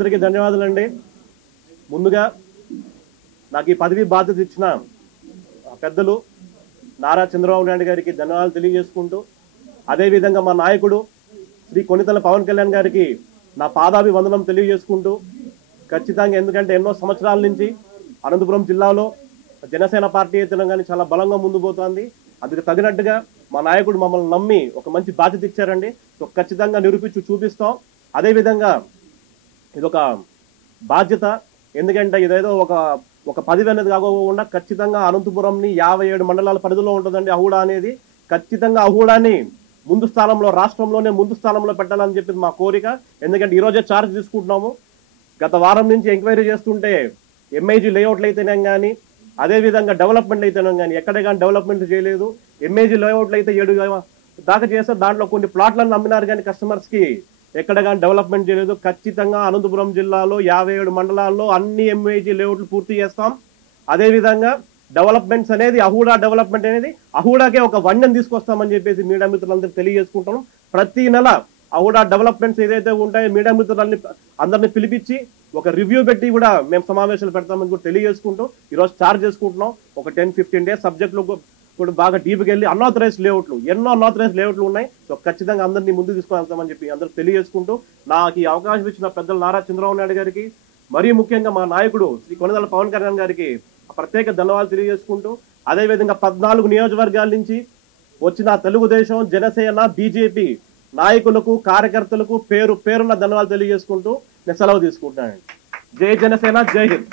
అందరికీ ధన్యవాదాలండి. ముందుగా నాకు ఈ పదవి బాధ్యత ఇచ్చిన పెద్దలు నారా చంద్రబాబు నాయుడు గారికి ధన్యవాదాలు తెలియజేసుకుంటూ, అదేవిధంగా మా నాయకుడు శ్రీ కొనితెల పవన్ కళ్యాణ్ గారికి నా పాదాభివందనం తెలియజేసుకుంటూ, ఖచ్చితంగా ఎందుకంటే ఎన్నో సంవత్సరాల నుంచి అనంతపురం జిల్లాలో జనసేన పార్టీ అయితే కానీ చాలా బలంగా ముందు పోతుంది. అందుకు తగినట్టుగా మా నాయకుడు మమ్మల్ని నమ్మి ఒక మంచి బాధ్యత ఇచ్చారండి. సో ఖచ్చితంగా నిరూపించి చూపిస్తాం. అదేవిధంగా ఇదొక బాధ్యత, ఎందుకంటే ఇదేదో ఒక పదవి అనేది కాకుండా ఖచ్చితంగా అనంతపురంని 57 మండలాల పరిధిలో ఉంటుందండి అహూడా అనేది. ఖచ్చితంగా అహూడాని ముందు స్థానంలో, రాష్ట్రంలోనే ముందు స్థానంలో పెట్టాలని చెప్పి మా కోరిక. ఎందుకంటే ఈరోజే ఛార్జ్ తీసుకుంటున్నాము. గత వారం నుంచి ఎంక్వైరీ చేస్తుంటే ఎంఐజీ లేఅవుట్లు అయితేనే కానీ, అదేవిధంగా డెవలప్మెంట్ అయితేనే కానీ ఎక్కడే కానీ డెవలప్మెంట్ చేయలేదు. ఎంఐజీ లేఅవుట్లు అయితే 7 దాకా చేస్తే దాంట్లో కొన్ని ప్లాట్లను అమ్మినారు కానీ కస్టమర్స్కి ఎక్కడ కానీ డెవలప్మెంట్ చేయలేదు. ఖచ్చితంగా అనంతపురం జిల్లాలో 57 మండలాల్లో అన్ని ఎంఐజీ లేఅవుట్లు పూర్తి చేస్తాం. అదేవిధంగా డెవలప్మెంట్స్ అనేది అహూడా డెవలప్మెంట్ అనేది అహూడాకే ఒక వన్యం తీసుకొస్తామని చెప్పేసి మీడియా మిత్రులందరూ తెలియజేసుకుంటాం. ప్రతి నెల అహూడా డెవలప్మెంట్స్ ఏదైతే ఉంటాయో మీడియా మిత్రులని అందరినీ పిలిపించి ఒక రివ్యూ పెట్టి కూడా మేము సమావేశాలు పెడతామని కూడా తెలియజేసుకుంటూ ఈరోజు ఛార్జ్ చేసుకుంటున్నాం. ఒక 10-15 డేస్ సబ్జెక్టులు కూడా బాగా డీప్కి వెళ్ళి అన్ఆథరైజ్ లేఅవుట్లు, ఎన్నో అన్ఆథరైజ్ లేఅవుట్లు ఉన్నాయి. సో ఖచ్చితంగా అందరినీ ముందుకు తీసుకొని వెళ్తామని చెప్పి అందరూ తెలియజేసుకుంటూ, నాకు ఈ అవకాశం ఇచ్చిన పెద్దలు నారా చంద్రబాబు నాయుడు గారికి, మరీ ముఖ్యంగా మా నాయకుడు శ్రీ కొనితెల పవన్ కళ్యాణ్ గారికి ప్రత్యేక ధన్యవాదాలు తెలియజేసుకుంటూ, అదేవిధంగా 14 నియోజకవర్గాల నుంచి వచ్చిన తెలుగుదేశం, జనసేన, బీజేపీ నాయకులకు, కార్యకర్తలకు పేరు పేరున ధన్యవాదాలు తెలియజేసుకుంటూ నేను సెలవు తీసుకుంటున్నానండి. జై జనసేన, జై హింద్.